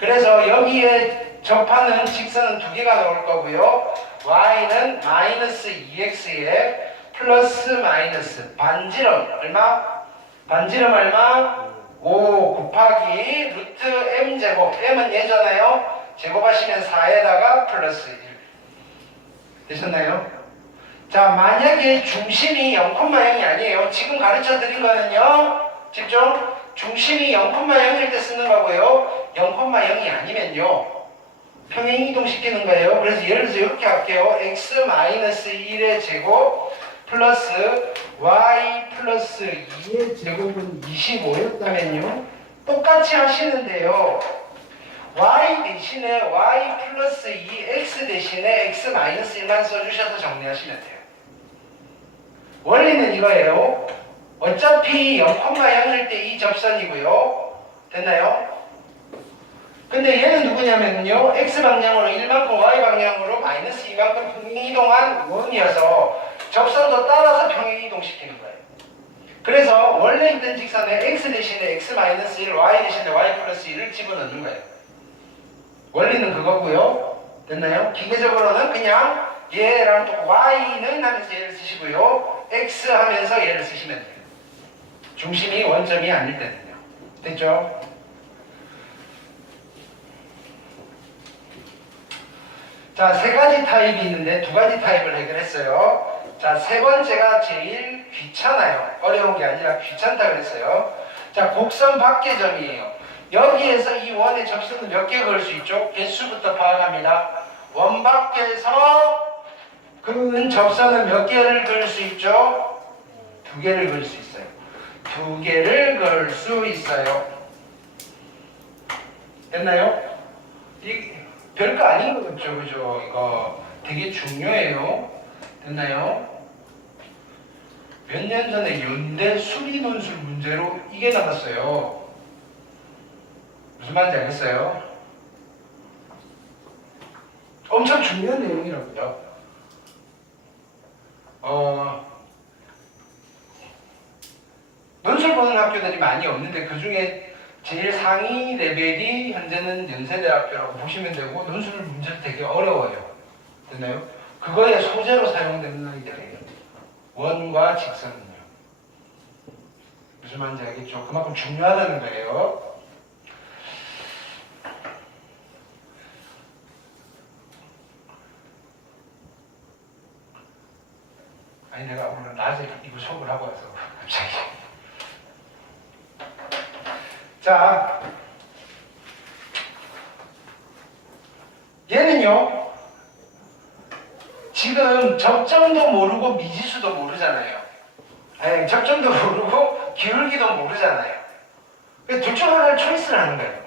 그래서 여기에 접하는 직선은 두 개가 나올 거고요. y는 마이너스 2x에 플러스 마이너스 반지름 얼마? 반지름 얼마? 5 곱하기 루트 m제곱. m은 예잖아요. 제곱하시면 4에다가 플러스 1 되셨나요? 자, 만약에 중심이 0,0이 아니에요. 지금 가르쳐 드린 거는요, 집중. 중심이 0,0일 때 쓰는 거고요. 0,0이 아니면요, 평행이동 시키는 거예요. 그래서 예를 들어서 이렇게 할게요. x-1의 제곱 플러스 y 플러스 2의 제곱은 25였다면요, 똑같이 하시는데요. y 대신에 y 플러스 2, x 대신에 x 마이너스 1만 써주셔서 정리하시면 돼요. 원리는 이거예요. 어차피 0,0일 때 이 접선이고요. 됐나요? 근데 얘는 누구냐면요, x방향으로 1만큼 y방향으로 마이너스 2만큼 평행이동한 원이어서 접선도 따라서 평행이동 시키는 거예요. 그래서 원래 있던 직선에 x 대신에 x 마이너스 1, y 대신에 y 플러스 1을 집어넣는 거예요. 원리는 그거고요. 됐나요? 기계적으로는 그냥 얘랑 또 y는 하면서 얘를 쓰시고요, x 하면서 얘를 쓰시면 돼요. 중심이 원점이 아닐 때는요. 됐죠? 자, 세 가지 타입이 있는데 두 가지 타입을 해결했어요. 자, 세 번째가 제일 귀찮아요. 어려운 게 아니라 귀찮다 그랬어요. 자, 곡선 밖의 점이에요. 여기에서 이 원의 접선은 몇 개 그을 수 있죠? 개수부터 파악합니다. 원 밖에서 그은 접선은 몇 개를 그을 수 있죠? 두 개를 그을 수 있어요. 두 개를 그을 수 있어요. 됐나요? 별거 아닌 거 같죠? 그죠? 이거 되게 중요해요. 됐나요? 몇 년 전에 연대 수리논술 문제로 이게 나왔어요. 무슨 말인지 알겠어요? 엄청 중요한 내용이라고요. 논술 보는 학교들이 많이 없는데 그 중에 제일 상위 레벨이 현재는 연세대학교라고 보시면 되고, 논술 문제도 되게 어려워요. 됐나요? 그거의 소재로 사용되는 아이들이에요. 원과 직선은요. 무슨 말인지 알겠죠? 그만큼 중요하다는 거예요. 아니, 내가 오늘 낮에 이거 수업을 하고 와서 갑자기. 자, 얘는요, 지금 접점도 모르고 미지수도 모르잖아요. 아니, 접점도 모르고 기울기도 모르잖아요. 그래서 둘 중 하나를 초이스를 하는 거예요.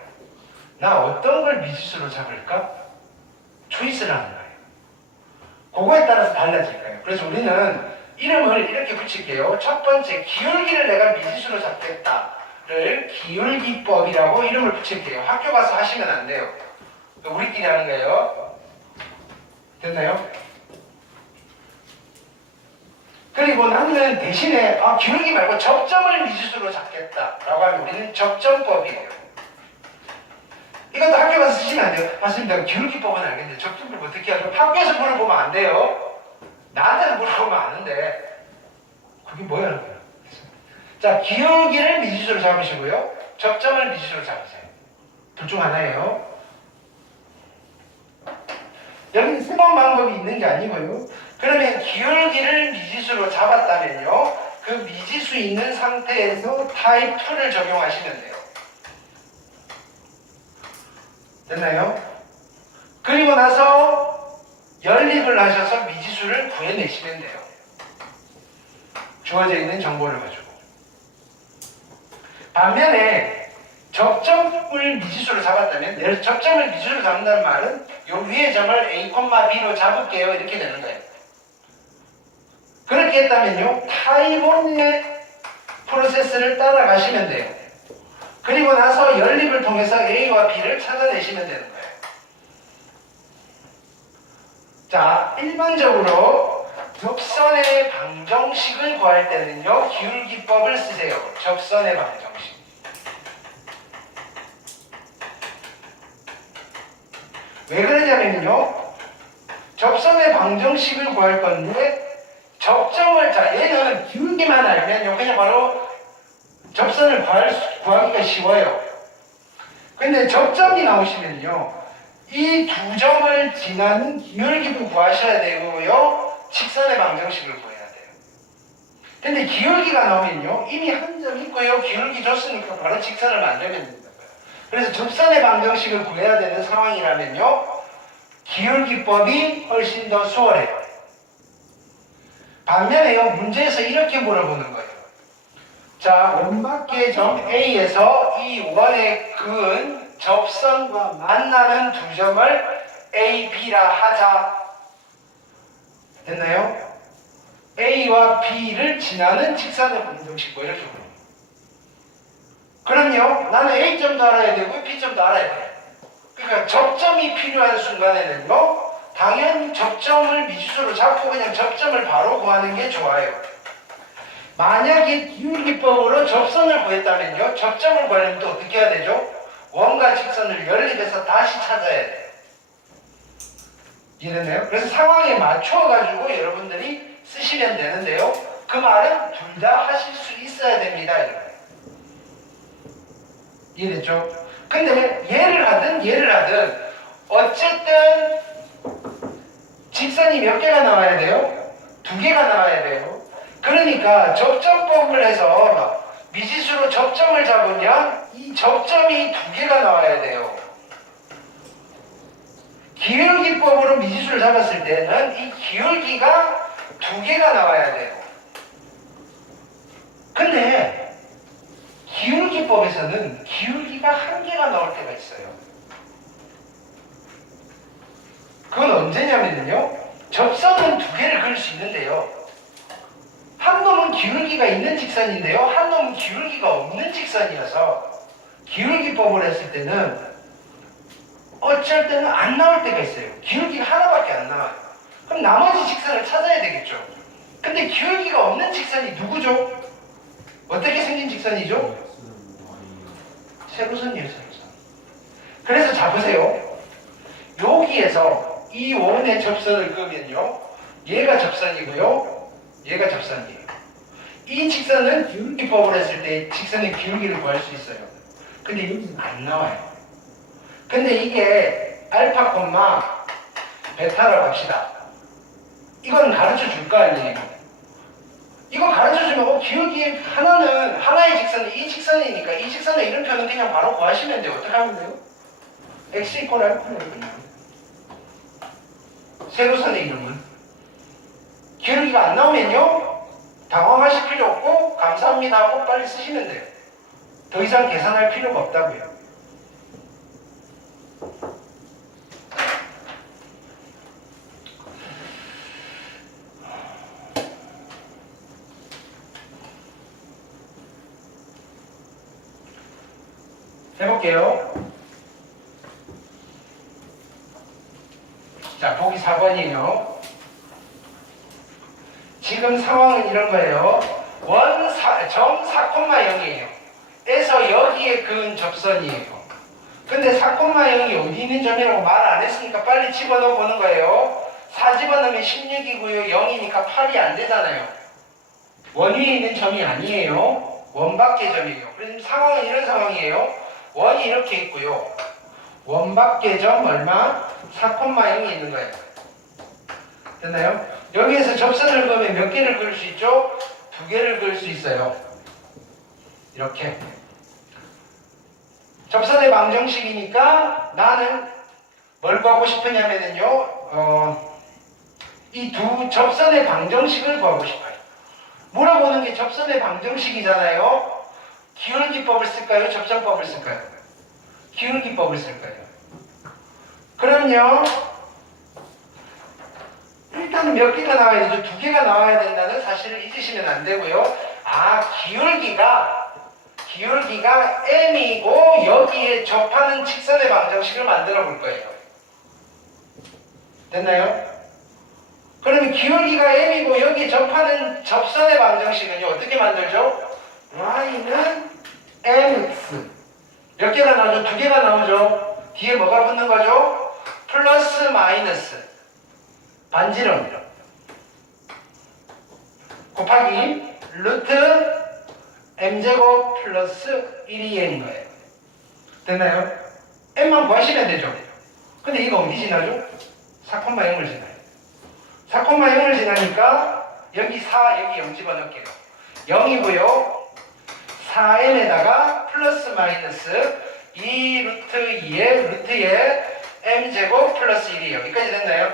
나 어떤 걸 미지수로 잡을까? 초이스를 하는 거예요. 그거에 따라서 달라질 거예요. 그래서 우리는 이름을 이렇게 붙일게요. 첫 번째, 기울기를 내가 미지수로 잡겠다를 기울기법이라고 이름을 붙일게요. 학교 가서 하시면 안 돼요. 우리끼리 하는 거예요. 됐나요? 그리고 나는 대신에 기울기 말고 접점을 미지수로 잡겠다라고 하면 우리는 접점법이에요. 이것도 학교 가서 쓰시면 안 돼요. 맞습니다. 기울기법은 알겠는데 접점법 어떻게 하죠? 학교에서 물어보면 안 돼요. 나한테는 물어보면 아는데 그게 뭐야? 자, 기울기를 미지수로 잡으시고요, 접점을 미지수로 잡으세요. 둘 중 하나예요. 여기는 세 번 방법이 있는 게 아니고요. 그러면 기울기를 미지수로 잡았다면요, 그 미지수 있는 상태에서 타입 2를 적용하시면 돼요. 됐나요? 그리고 나서 연립을 하셔서 미지수를 구해내시면 돼요. 주어져 있는 정보를 가지고. 반면에 접점을 미지수로 잡았다면, 접점을 미지수로 잡는다는 말은 요 위의 점을 A, B로 잡을게요, 이렇게 되는 거예요. 그렇게 했다면요, 타입 1의 프로세스를 따라가시면 돼요. 그리고 나서 연립을 통해서 A와 B를 찾아내시면 되는 거예요. 자, 일반적으로 접선의 방정식을 구할 때는요, 기울기법을 쓰세요. 접선의 방정식. 왜 그러냐면요. 접선의 방정식을 구할 건데 접점을 자 얘는 기울기만 알면요 그냥 바로 접선을 구하기가 쉬워요. 근데 접점이 나오시면요 이 두 점을 지나는 기울기도 구하셔야 되고요 직선의 방정식을 구해야 돼요. 근데 기울기가 나오면요 이미 한 점 있고요 기울기 줬으니까 바로 직선을 만들면 된다고요. 그래서 접선의 방정식을 구해야 되는 상황이라면요 기울기법이 훨씬 더 수월해요. 반면에요 문제에서 이렇게 물어보는 거예요. 자, 원밖의 점 A에서 이 원의 그은 접선과 만나는 두 점을 A, B라 하자. 됐나요? A와 B를 지나는 직선의 방정식 뭐 이렇게 부릅니다. 그럼요 나는 A점도 알아야 되고 B점도 알아야 돼요. 그러니까 접점이 필요한 순간에는요 당연히 접점을 미지수로 잡고 그냥 접점을 바로 구하는 게 좋아요. 만약에 기울기법으로 접선을 구했다면요 접점을 구하려면 또 어떻게 해야 되죠? 원과 직선을 연립해서 다시 찾아야 돼요. 이해되나요? 그래서 상황에 맞춰가지고 여러분들이 쓰시면 되는데요 그 말은 둘 다 하실 수 있어야 됩니다. 이런 이해됐죠? 근데 얘를 하든 어쨌든 직선이 몇 개가 나와야 돼요? 두 개가 나와야 돼요. 그러니까 접점법을 해서 미지수로 접점을 잡으면 이 접점이 두 개가 나와야 돼요. 기울기법으로 미지수를 잡았을 때는 이 기울기가 두 개가 나와야 돼요. 근데 기울기법에서는 기울기가 한 개가 나올 때가 있어요. 그건 언제냐면요 접선은 두 개를 그릴 수 있는데요 한 놈은 기울기가 있는 직선인데요 한 놈은 기울기가 없는 직선이어서 기울기법을 했을 때는 어쩔 때는 안 나올 때가 있어요. 기울기가 하나밖에 안 나와요. 그럼 나머지 직선을 찾아야 되겠죠. 근데 기울기가 없는 직선이 누구죠? 어떻게 생긴 직선이죠? 세로선이에요. 세로선. 그래서 잡으세요. 여기에서 이 원의 접선을 끄면요 얘가 접선이고요 얘가 접선이에요. 이 직선은 기울기법을 했을 때 직선의 기울기를 구할 수 있어요. 근데 여기는 안 나와요. 근데 이게 알파, 베타라고 합시다. 이건 가르쳐 줄 거 아니에요. 이거 가르쳐 주면 기울기 하나의 직선이 이 직선이니까 이 직선의 이름표는 그냥 바로 구하시면 돼요. 어떻게 하면 돼요? x 이퀄 알파는 그냥 세로선의 이름은 기울기가 안 나오면요 당황하실 필요 없고 감사합니다 하고 빨리 쓰시면 돼요. 더 이상 계산할 필요가 없다고요. 해볼게요. 자, 보기 4번이에요. 지금 상황은 이런 거예요. 점 4,0이에요. 에서 여기에 그은 접선이에요. 근데 4,0이 어디 있는 점이라고 말 안 했으니까 빨리 집어넣어 보는 거예요. 4 집어넣으면 16이고요. 0이니까 8이 안 되잖아요. 원 위에 있는 점이 아니에요. 원 밖의 점이에요. 그래서 상황은 이런 상황이에요. 원이 이렇게 있고요. 원 밖의 점 얼마? 4,0이 있는 거예요. 됐나요? 여기에서 접선을 그으면 몇 개를 그을 수 있죠? 두 개를 그을 수 있어요. 이렇게. 접선의 방정식이니까 나는 뭘 구하고 싶으냐면요. 이 두 접선의 방정식을 구하고 싶어요. 물어보는 게 접선의 방정식이잖아요. 기울기법을 쓸까요? 접선법을 쓸까요? 기울기법을 쓸 거예요. 그럼요. 일단 몇 개가 나와야 되죠? 두 개가 나와야 된다는 사실을 잊으시면 안 되고요. 기울기가 m이고 여기에 접하는 직선의 방정식을 만들어 볼 거예요. 됐나요? 그러면 기울기가 m이고 여기에 접하는 접선의 방정식은요 어떻게 만들죠? y는 mx 몇 개가 나오죠? 두 개가 나오죠? 뒤에 뭐가 붙는 거죠? 플러스 마이너스 반지름 곱하기 루트 m제곱 플러스 1이 n인 거예요. 됐나요? m만 구하시면 되죠. 근데 이거 어디 지나죠? 4,0을 지나요. 4,0을 지나니까 여기 4, 여기 0 집어넣을게요. 0이고요. 4m에다가 플러스 마이너스 2 루트 2에 루트에 m제곱 플러스 1이에요. 여기까지 됐나요?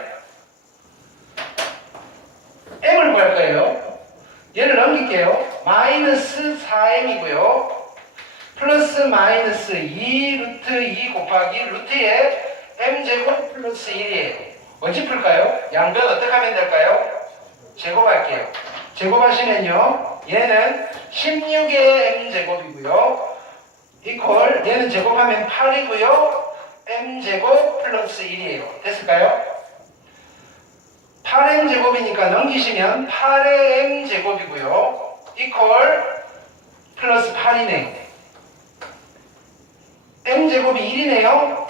m을 구할 거예요. 얘를 넘길게요. 마이너스 4m이고요. 플러스 마이너스 2 루트 2 곱하기 루트에 m제곱 플러스 1이에요. 어찌 풀까요? 양변 어떻게 하면 될까요? 제곱할게요. 제곱하시면요. 얘는 16의 m제곱이고요. 이퀄 얘는 제곱하면 8이고요. m제곱 플러스 1이에요. 됐을까요? 8m제곱이니까 넘기시면 8의 m제곱이고요. 이퀄 플러스 8이네요. m제곱이 1이네요.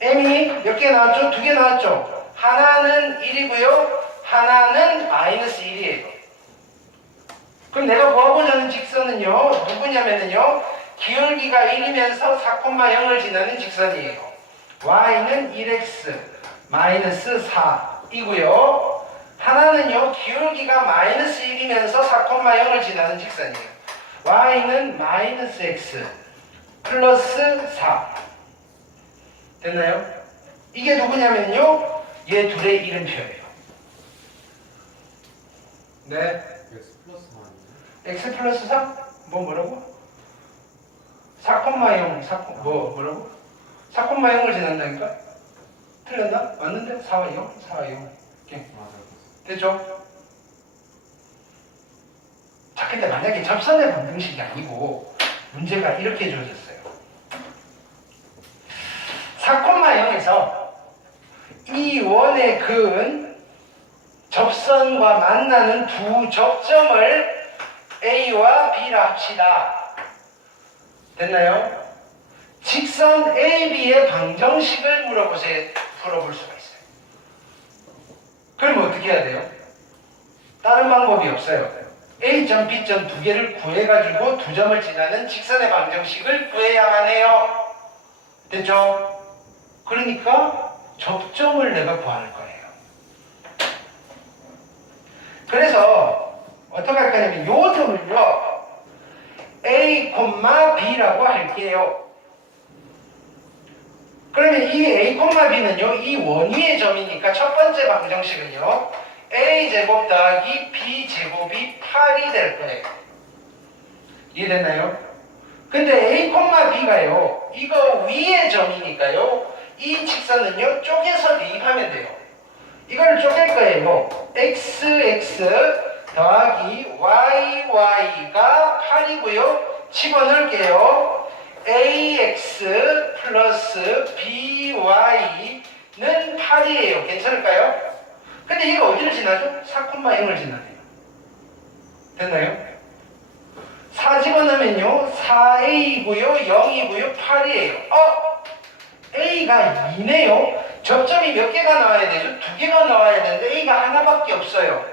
m이 몇 개 나왔죠? 2개 나왔죠? 하나는 1이고요. 하나는 마이너스 1이에요. 그럼 내가 구하고자 하는 직선은요. 누구냐면요. 기울기가 1이면서 4,0을 지나는 직선이에요. y는 1x 마이너스 4이고요. 하나는요. 기울기가 마이너스 1이면서 4,0을 지나는 직선이에요. y는 마이너스 x 플러스 4. 됐나요? 이게 누구냐면요. 얘 둘의 이름표예요. 네. x 플러스 4. x 플러스 3? 뭐라고? 4,0 뭐라고? 4,0을 지난다니까? 틀렸나? 맞는데? 4와 0? 4와 0. 오케이. 됐죠? 자, 근데 만약에 접선의 방정식이 아니고 문제가 이렇게 주어졌어요. 4,0에서 이 원의 그은 접선과 만나는 두 접점을 A와 B라 합시다. 됐나요? 직선 AB의 방정식을 풀어볼 수가 있어요. 그럼 어떻게 해야 돼요? 다른 방법이 없어요. A점, B점 두 개를 구해가지고 두 점을 지나는 직선의 방정식을 구해야만 해요. 됐죠? 그러니까 접점을 내가 구하는 거예요. 그래서 어떻게 할 거냐면 요 점을요 A, B라고 할게요. 그러면 이 A, B는요 이 원위의 점이니까 첫 번째 방정식은요 A제곱 더하기 B제곱이 8이 될 거예요. 이해됐나요? 근데 A, B가요 이거 위의 점이니까요 이 직선은요 쪼개서 대입하면 돼요. 이걸 쪼갤 거예요. XX 더하기 YY가 8이고요. 집어넣을게요. AX 플러스 BY는 8이에요. 괜찮을까요? 근데 이거 어디를 지나죠? 4,0을 지나네요. 됐나요? 4 집어넣으면요 4A이고요 0이고요 8이에요. A가 2네요. 접점이 몇 개가 나와야 되죠? 2개가 나와야 되는데 A가 하나밖에 없어요.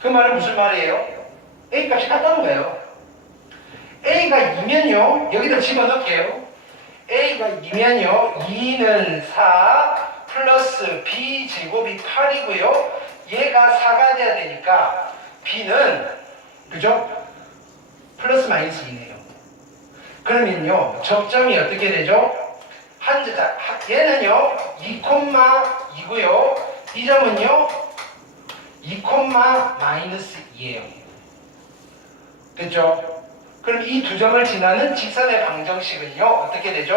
그 말은 무슨 말이에요? A 값이 같다는 거예요. A가 2면요 여기다 집어넣을게요. A가 2면요 2는 4 플러스 B제곱이 8이고요 얘가 4가 돼야 되니까 B는 그죠? 플러스 마이너스 2네요. 그러면요 접점이 어떻게 되죠? 얘는요 2,2고요 이 점은요 2, 마이너스 2예요. 됐죠? 그럼 이 두 점을 지나는 직선의 방정식은요 어떻게 되죠?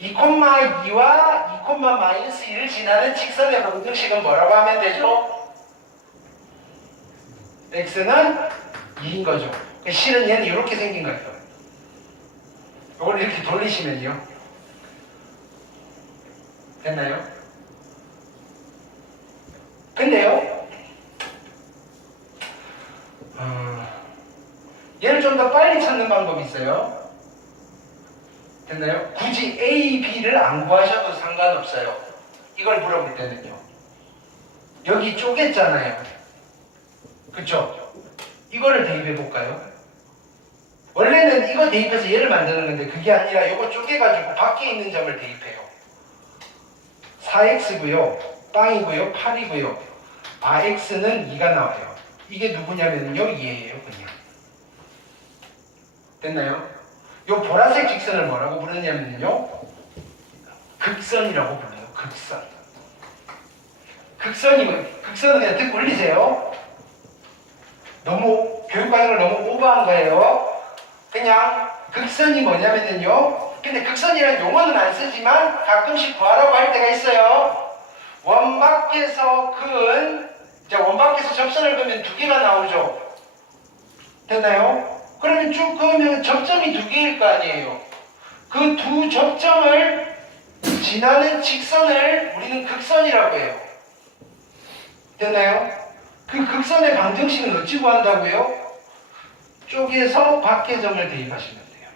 2,2와 2, 마이너스 1을 지나는 직선의 방정식은 뭐라고 하면 되죠? x는 2인 거죠. 실은 얘는 이렇게 생긴 거예요. 이걸 이렇게 돌리시면요 됐나요? 근데요 얘를 좀 더 빨리 찾는 방법이 있어요. 됐나요? 굳이 A, B를 안 구하셔도 상관없어요. 이걸 물어볼 때는요. 여기 쪼갰잖아요. 그쵸? 이거를 대입해 볼까요? 원래는 이거 대입해서 얘를 만드는 건데 그게 아니라 이거 쪼개가지고 밖에 있는 점을 대입해요. 4x고요. 빵이고요. 8이고요. x는 2가 나와요. 이게 누구냐면요. 얘예요. 그냥. 됐나요? 요 보라색 직선을 뭐라고 부르냐면요. 극선이라고 불러요. 극선. 극선은 그냥 듣고 올리세요. 너무 교육과정을 너무 오버한 거예요. 그냥 극선이 뭐냐면요. 근데 극선이라는 용어는 안 쓰지만 가끔씩 구하라고 할 때가 있어요. 원 밖에서 원 밖에서 접선을 그으면 두 개가 나오죠. 됐나요? 그러면 쭉 그으면 접점이 두 개일 거 아니에요. 그 두 접점을 지나는 직선을 우리는 극선이라고 해요. 됐나요? 그 극선의 방정식은 어찌 구한다고요? 쪼개서 밖의 점을 대입하시면 돼요.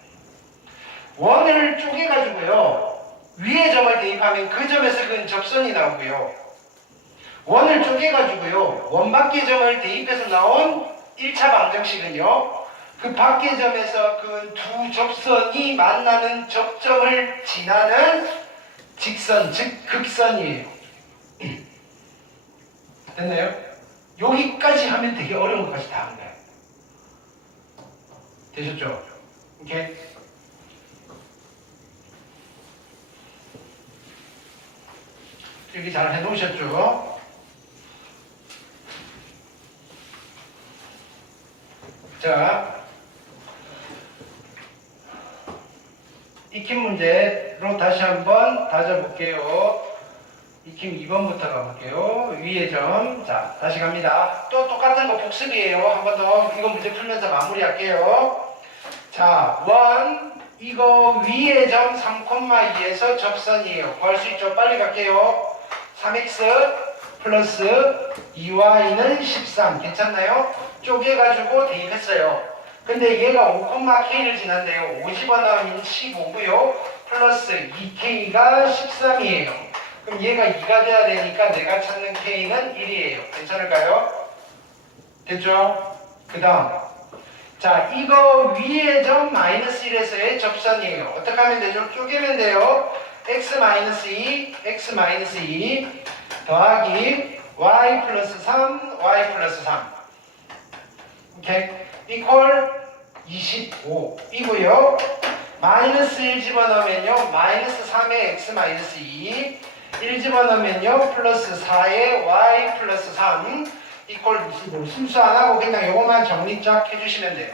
원을 쪼개가지고요. 위의 점을 대입하면 그 점에서 그은 접선이 나오고요. 원을 쪼개가지고요. 원 밖의 점을 대입해서 나온 1차 방정식은요. 그 밖의 점에서 그은 두 접선이 만나는 접점을 지나는 직선, 즉 극선이에요. 됐나요? 여기까지 하면 되게 어려운 것까지 다 한 거예요. 되셨죠? 오케이? 여기 잘 해놓으셨죠? 자, 익힘 문제로 다시 한번 다져볼게요. 익힘 2번부터 가볼게요. 위의 점. 자, 다시 갑니다. 또 똑같은 거 복습이에요. 한 번 더 이거 문제 풀면서 마무리할게요. 자, 이거 위의 점 3,2에서 접선이에요. 구할 수 있죠? 빨리 갈게요. 3x 플러스 2y는 13. 괜찮나요? 쪼개가지고 대입했어요. 근데 얘가 5,k를 지난대요. 50원하면 15고요. 플러스 2k가 13이에요. 그럼 얘가 2가 돼야 되니까 내가 찾는 k는 1이에요. 괜찮을까요? 됐죠? 그 다음. 자, 이거 위의 점 마이너스 1에서의 접선이에요. 어떻게 하면 되죠? 쪼개면 돼요. x-2 더하기 y 플러스 3 y 플러스 3 오케이? 이퀄 25 이고요. 마이너스 1 집어넣으면요. 마이너스 3의 x-2 1 집어넣으면요. 플러스 4의 y 플러스 3 이퀄 25 순수 안 하고 그냥 요것만 정리 쫙 해주시면 돼요.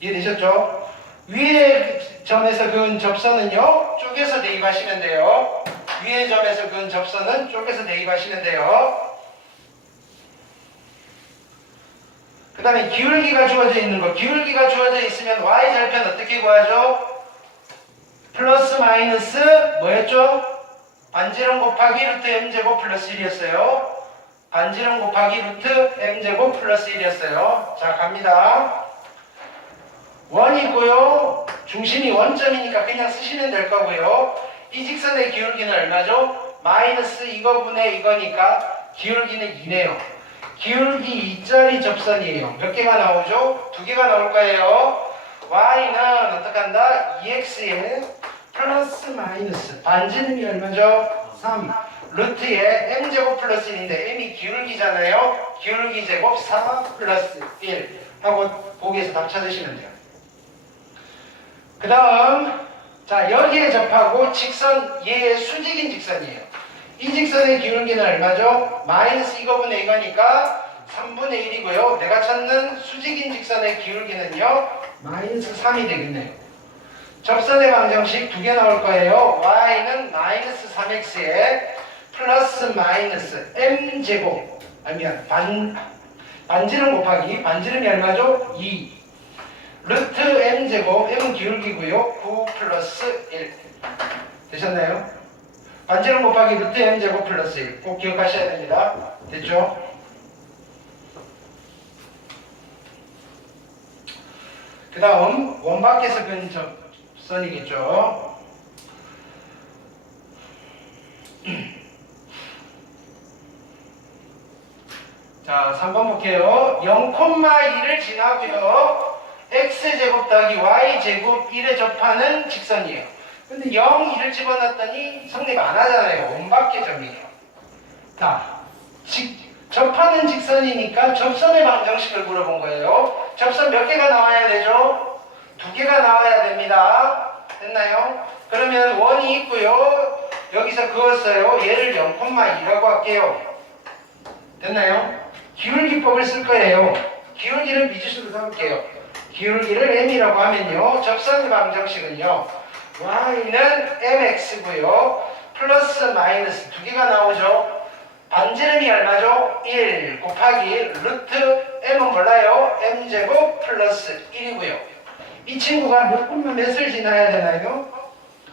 이해되셨죠? 위의 점에서 그은 접선은요. 쪼개서 대입하시면 돼요. 위의 점에서 그은 접선은 쪼개서 대입하시면 돼요. 그 다음에 기울기가 주어져 있는 거. 기울기가 주어져 있으면 y절편 어떻게 구하죠? 플러스 마이너스 뭐였죠? 반지름 곱하기 루트 m제곱 플러스 1이었어요. 반지름 곱하기 루트 m제곱 플러스 1이었어요. 자, 갑니다. 원이고요. 중심이 원점이니까 그냥 쓰시면 될 거고요. 이 직선의 기울기는 얼마죠? 마이너스 이거분의 이거니까 기울기는 2네요. 기울기 2짜리 접선이에요. 몇 개가 나오죠? 2개가 나올 거예요. y는 어떻게 한다? 2x에 플러스 마이너스 반지름이 얼마죠? 3 루트에 m제곱 플러스 1인데 m이 기울기잖아요. 기울기 제곱 4 플러스 1 하고 보기에서 답 찾으시면 돼요. 그 다음 자, 여기에 접하고 직선 얘의 수직인 직선이에요. 이 직선의 기울기는 얼마죠? 마이너스 이거분의 이거니까 3분의 1이고요. 내가 찾는 수직인 직선의 기울기는요. 마이너스 3이 되겠네요. 접선의 방정식 2개 나올 거예요. y는 마이너스 3x에 플러스 마이너스 m제곱 아니면 반지름 곱하기 반지름이 얼마죠? 2 루트 m제곱 m은 기울기고요. 9 플러스 1 되셨나요? 반지름 곱하기 루트 m제곱 플러스 1 꼭 기억하셔야 됩니다. 됐죠? 그 다음 원 밖에서 그은 접선이겠죠. 자, 3번 볼게요. 0,2를 지나고요. x제곱 더하기 y제곱 1에 접하는 직선이에요. 근데 0, 2를 집어넣었더니 성립 안 하잖아요. 원밖에 점이에요. 자, 접하는 직선이니까 접선의 방정식을 물어본 거예요. 접선 몇 개가 나와야 되죠? 2개가 나와야 됩니다. 됐나요? 그러면 원이 있고요. 여기서 그었어요. 얘를 0,2라고 할게요. 됐나요? 기울기법을 쓸 거예요. 기울기를 미지수로 삼을게요. 기울기를 m이라고 하면요. 접선의 방정식은요. y는 mx고요. 플러스 마이너스 2개가 나오죠. 반지름이 얼마죠? 1 곱하기 루트 m은 몰라요. m제곱 플러스 1이고요. 이 친구가 몇 콤마 몇을 지나야 되나요?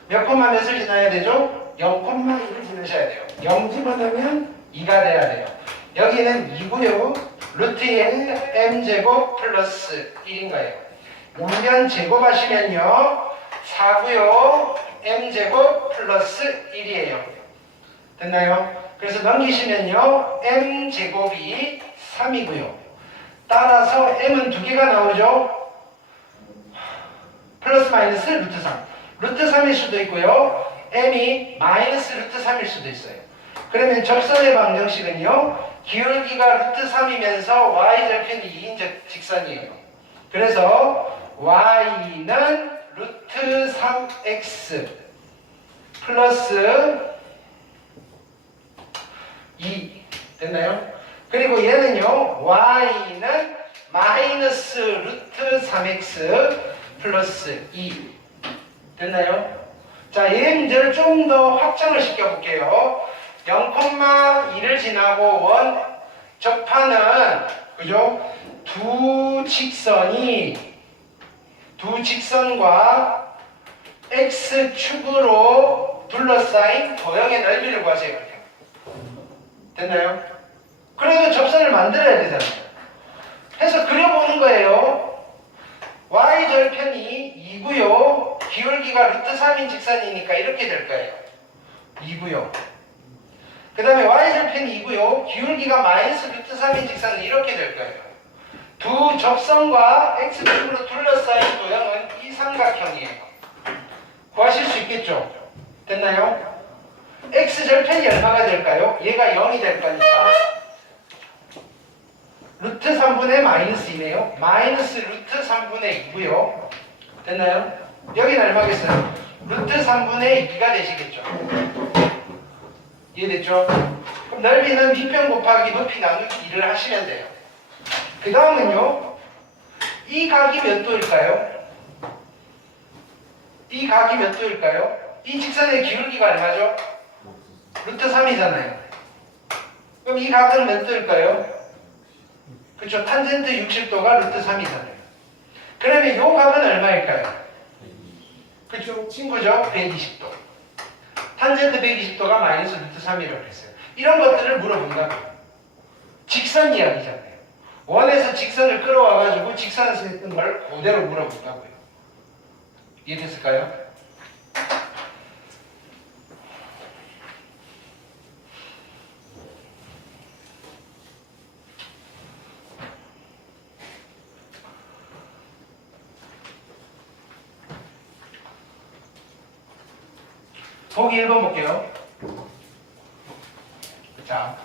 몇 콤마 몇을 지나야 되죠? 0,1을 지나셔야 돼요. 0 집어넣으면 2가 돼야 돼요. 여기는 2고요. 루트에 m제곱 플러스 1인 거예요. 양변 제곱하시면요. 4고요. m제곱 플러스 1이에요. 됐나요? 그래서 넘기시면요. m제곱이 3이고요. 따라서 m은 2개가 나오죠. 플러스 마이너스 루트 3. 루트 3일 수도 있고요. m이 마이너스 루트 3일 수도 있어요. 그러면 접선의 방정식은요. 기울기가 루트 3이면서 y절편이 2인 직선이에요. 그래서 y는 루트 3x 플러스 2 됐나요? 그리고 얘는요. y는 마이너스 루트 3x 플러스 2 됐나요? 자, 얘 문제를 좀 더 확장을 시켜볼게요. 0,2를 지나고 원 접하는 그죠? 두 직선과 x축으로 둘러싸인 도형의 넓이를 구하세요. 됐나요? 그래도 접선을 만들어야 되잖아요. 해서 그려보는 거예요. y절편이 2고요. 기울기가 루트 3인 직선이니까 이렇게 될 거예요. 2고요. 그 다음에 y절편이 2고요. 기울기가 마이너스 루트 3인 직선은 이렇게 될 거예요. 두 접선과 x축으로 둘러싸인 도형은 이 삼각형이에요. 구하실 수 있겠죠? 됐나요? x절편이 얼마가 될까요? 얘가 0이 될 거니까 루트 3분의 마이너스 2네요. 마이너스 루트 3분의 2고요. 됐나요? 여기는 얼마겠어요? 루트 3분의 2가 되시겠죠? 이해됐죠? 그럼 넓이는 밑변 곱하기 높이 나누기 2를 하시면 돼요. 그 다음은요. 이 각이 몇 도일까요? 이 각이 몇 도일까요? 이 직선의 기울기가 얼마죠? 루트 3이잖아요. 그럼 이 각은 몇 도일까요? 그쵸? 탄젠트 60도가 루트 3이잖아요. 그러면 이 각은 얼마일까요? 그쵸? 친구죠? 120도. 탄젠트 120도가 마이너스 루트 3이라고 했어요. 이런 것들을 물어본다고요. 직선 이야기잖아요. 원에서 직선을 끌어와가지고 직선에서 했던 걸 그대로 물어본다고요. 이해됐을까요? 보기 1번 볼게요. 자,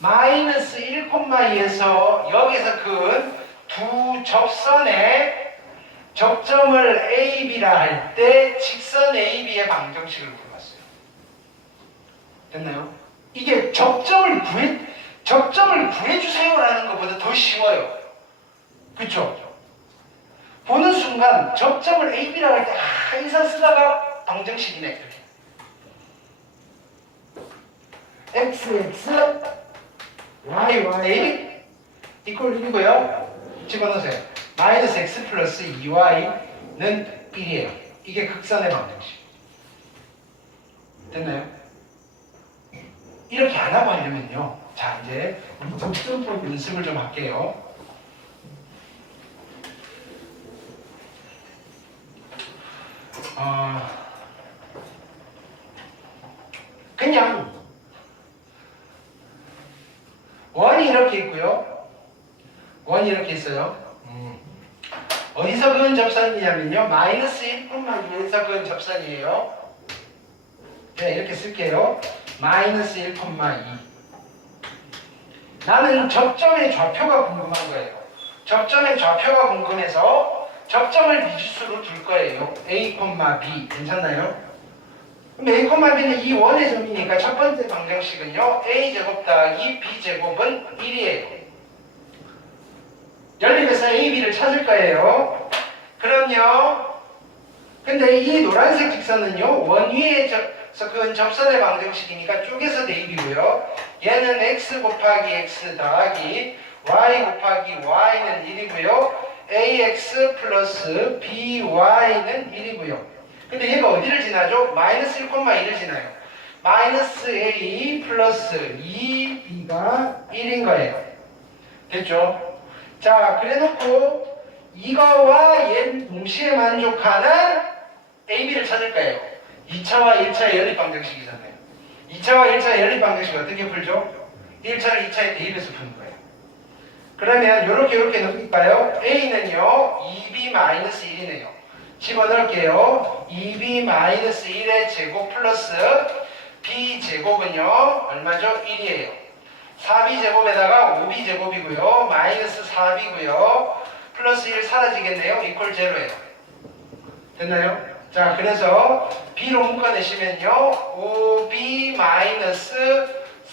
마이너스 1,2에서 여기서 그 두 접선의 접점을 AB라 할 때 직선 AB의 방정식을 물어봤어요. 됐나요? 이게 접점을 구해주세요라는 것보다 더 쉬워요. 그쵸? 보는 순간 접점을 AB라 할 때 항상 쓰다가 방정식이네. 이렇게. XX, YY 이퀄 1이고요. 집어넣으세요. 마이너스 X 플러스 2Y는 1이에요. 이게 극선의 방정식. 됐나요? 이렇게 안 하고 하려면요. 자, 이제 우리 접점법 연습을 좀 할게요. 그냥 원이 이렇게 이렇게 있고요. 원이 이렇게 있어요. 어디서 그은 접선이냐면요. 마이너스 1,2에서 그은 접선이에요. 네, 이렇게 쓸게요. 마이너스 1,2. 나는 접점의 좌표가 궁금한 거예요. 접점의 좌표가 궁금해서 접점을 미지수로 둘 거예요. A, B. 괜찮나요? 그럼 A, B는 이 원의 점이니까 첫 번째 방정식은요. A제곱 더하기 B제곱은 1이에요. 연립에서 A, B를 찾을 거예요. 그럼요. 근데 이 노란색 직선은요. 원 위에서 그은 접선의 방정식이니까 쪼개서 대입이고요. 얘는 X 곱하기 X 더하기 Y 곱하기 Y는 1이고요. AX 플러스 BY는 1이고요. 근데 얘가 어디를 지나죠? 마이너스 1,1을 지나요. 마이너스 A 플러스 2B가 1인 거예요. 됐죠? 자, 그래 놓고 이거와 얘를 동시에 만족하는 AB를 찾을 거예요. 2차와 1차의 연립 방정식이잖아요. 2차와 1차의 연립 방정식 어떻게 풀죠? 1차를 2차에 대입해서 푸는 거예요. 그러면 이렇게 넣을까요? A는요 2B-1이네요. 집어넣을게요. 2B-1의 제곱 플러스 B제곱은요 얼마죠? 1이에요. 4B제곱에다가 5B제곱이고요. 마이너스 4B고요. 플러스 1 사라지겠네요. 이퀄 제로예요. 됐나요? 자, 그래서 B로 묶어내시면요. 5B 마이너스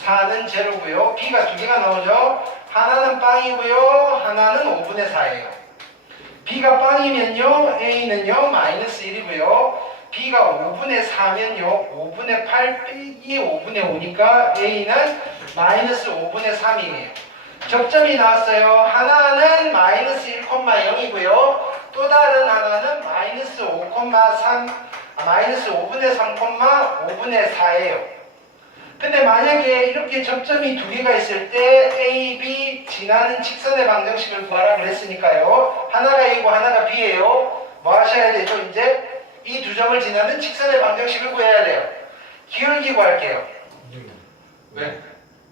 4는 제로고요. B가 두 개가 나오죠. 하나는 빵이고요. 하나는 5분의 4예요. B가 빵이면요. A는요. 마이너스 1이고요. B가 5분의 4면요. 5분의 8 빼기 5분의 5니까 A는 마이너스 5분의 3이에요. 접점이 나왔어요. 하나는 마이너스 1,0이고요. 또 다른 하나는 마이너스 5분의 3,5분의 4예요. 근데 만약에 이렇게 접점이 두 개가 있을 때 A, B 지나는 직선의 방정식을 구하라고 했으니까요. 하나가 A고 하나가 B예요. 뭐 하셔야 되죠? 이제 이 두 점을 지나는 직선의 방정식을 구해야 돼요. 기울기 구할게요. 왜?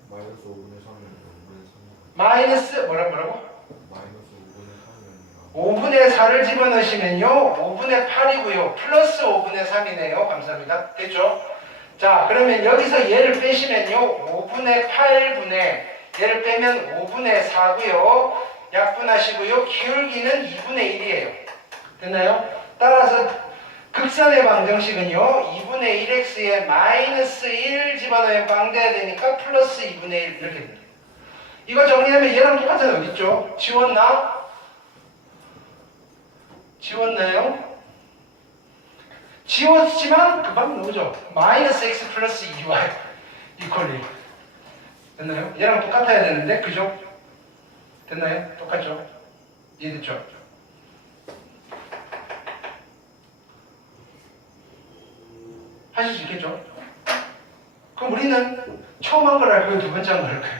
마이너스 5분의 3이면 5분의 3. 마이너스 뭐라고? 마이너스 5분의 4를 집어넣으시면요 5분의 8이고요 플러스 5분의 3이네요. 감사합니다. 됐죠? 자, 그러면 여기서 얘를 빼시면요 5분의 8분의 얘를 빼면 5분의 4고요 약분하시고요 기울기는 2분의 1이에요. 됐나요? 따라서 극선의 방정식은요 2분의 1x에 마이너스 1 집어넣으면 빵 돼야 되니까 플러스 2분의 1 이렇게 됩니다. 이거 정리하면 얘랑 똑같아요. 어딨죠? 지웠나? 지웠나요? 지웠지만 금방 나오죠. 마이너스 x 플러스 2y 이퀄이 됐나요? 얘랑 똑같아야 되는데 그죠? 됐나요? 똑같죠? 이해됐죠? 하실 수 있겠죠? 그럼 우리는 처음 한 걸 알고요? 두 번째 한 걸 알고요?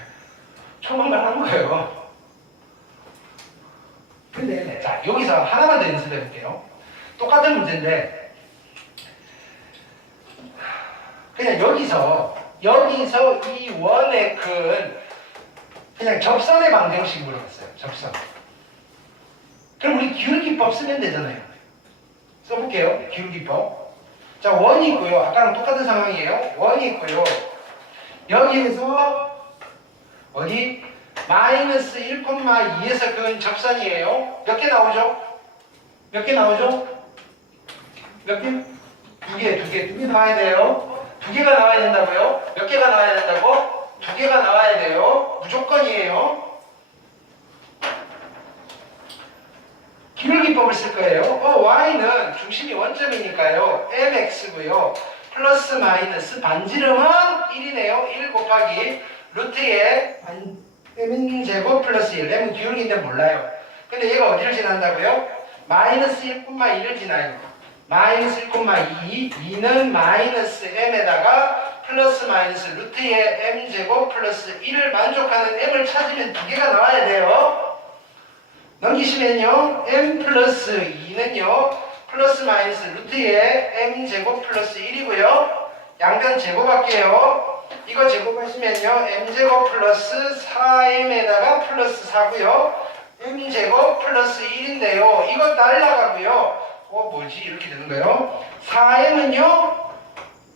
처음 한 걸 하는 거예요. 근데 자 여기서 하나만 더 연습해 볼게요. 똑같은 문제인데 그냥 여기서 이 원의 근 그냥 접선의 방정식으로 했어요. 접선. 그럼 우리 기울기법 쓰면 되잖아요. 써볼게요. 기울기법. 자, 원이 있고요. 아까랑 똑같은 상황이에요. 원이 있고요. 여기에서 어디? 마이너스 1,2에서 그은 접선이에요. 몇 개 나오죠? 몇 개 나오죠? 몇 개? 두 개 나와야 돼요. 두 개가 나와야 된다고요? 몇 개가 나와야 된다고? 두 개가 나와야 돼요. 무조건이에요. 기울기법을 쓸 거예요. y는 중심이 원점이니까요. mx고요. 플러스 마이너스 반지름은 1이네요. 1 곱하기 루트에 m제곱 플러스 1. m은 기울기인데 몰라요. 근데 얘가 어디를 지난다고요? 마이너스 1,2를 지나요. 마이너스 1,2. 2는 마이너스 m에다가 플러스 마이너스 루트에 m제곱 플러스 1을 만족하는 m을 찾으면 두 개가 나와야 돼요. 넘기시면요 m 플러스 2는요 플러스 마이너스 루트에 m제곱 플러스 1이고요 양변 제곱할게요. 이거 제곱하시면요. m제곱 플러스 4m에다가 플러스 4고요. m제곱 플러스 1인데요. 이거 날라가고요. 뭐지? 이렇게 되는 거예요. 4m은요.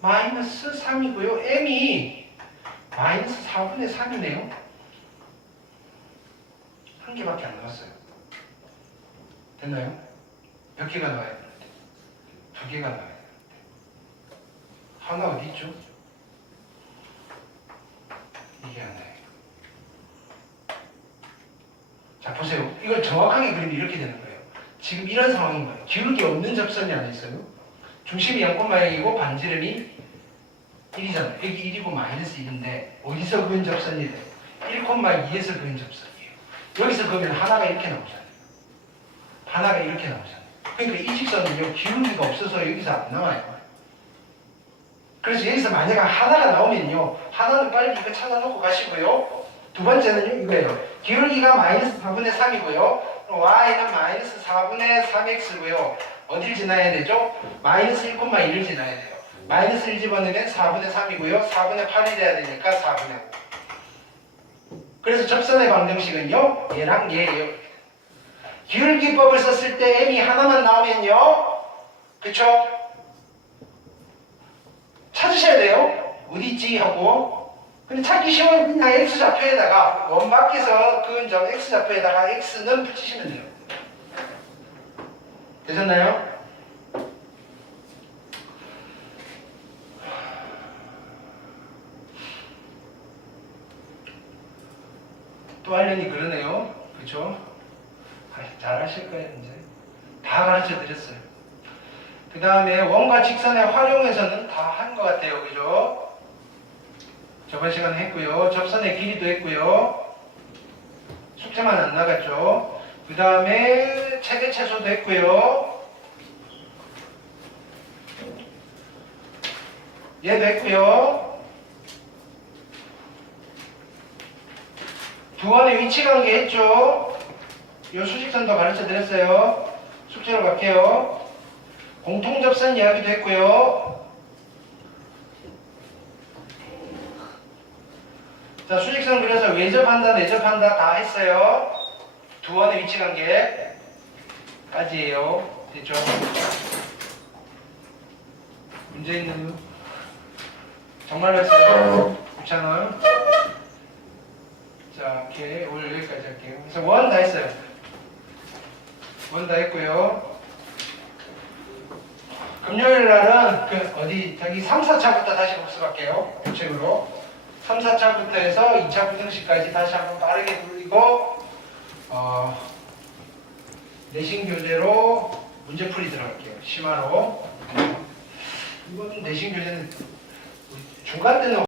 마이너스 3이고요. m이 마이너스 4분의 3이네요. 한 개밖에 안 나왔어요. 됐나요? 몇 개가 나와야 되는데? 두 개가 나와야 되는데. 하나 어디 있죠? 이게 안 나와요. 자, 보세요. 이걸 정확하게 그리면 이렇게 되는 거예요. 지금 이런 상황인 거예요. 기울기 없는 접선이 안에 있어요. 중심이 0,0이고 반지름이 1이잖아요. 여기 1이고 마이너스 1인데 어디서 그은 접선이 돼요? 1,2에서 그은 접선이에요. 여기서 그으면 하나가 이렇게 나오잖아요. 하나가 이렇게 나오잖아요. 그러니까 이 직선은요. 기울기가 없어서 여기서 안 나와요. 그래서 여기서 만약에 하나가 나오면요. 하나는 빨리 이거 찾아놓고 가시고요. 두 번째는요. 이거예요. 기울기가 마이너스 4분의 3이고요. y는 마이너스 4분의 3x고요. 어딜 지나야 되죠? 마이너스 1,1을 지나야 돼요. 마이너스 1 집어넣으면 4분의 3이고요. 4분의 8이 돼야 되니까 4분의 5. 그래서 접선의 방정식은요. 얘랑 얘예요. 기울기법을 썼을 때 m이 하나만 나오면요. 그쵸? 찾으셔야 돼요. 어디 있지? 하고. 근데 찾기 쉬우면 그냥 x좌표에다가 원 밖에서 그은 점 x좌표에다가 x는 붙이시면 돼요. 되셨나요? 또 하려니 그러네요. 그쵸? 잘 하실 거예요, 이제. 다 가르쳐 드렸어요. 그 다음에 원과 직선의 활용에서는 다 한 것 같아요. 그죠? 저번 시간에 했고요. 접선의 길이도 했고요. 숙제만 안 나갔죠. 그 다음에 최대 최소도 했고요. 얘도 했고요. 두 원의 위치관계 했죠. 요 수직선도 가르쳐 드렸어요. 숙제로 갈게요. 공통접선 이야기도 했고요. 자, 수직선 그려서 외접한다, 내접한다 다 했어요. 두 원의 위치관계까지예요. 됐죠? 문제 있는 정말로 했어요. 귀찮아요? 자, 이렇게 오늘 여기까지 할게요. 그래서 원 다 했어요. 원 다 했고요. 금요일 날은 저기 3, 4차부터 다시 복습할게요. 교책으로. 3, 4차부터 해서 2차 부등식까지 다시 한번 빠르게 돌리고 내신 교재로 문제풀이 들어갈게요. 심화로. 이번 내신 교재는 중간 때는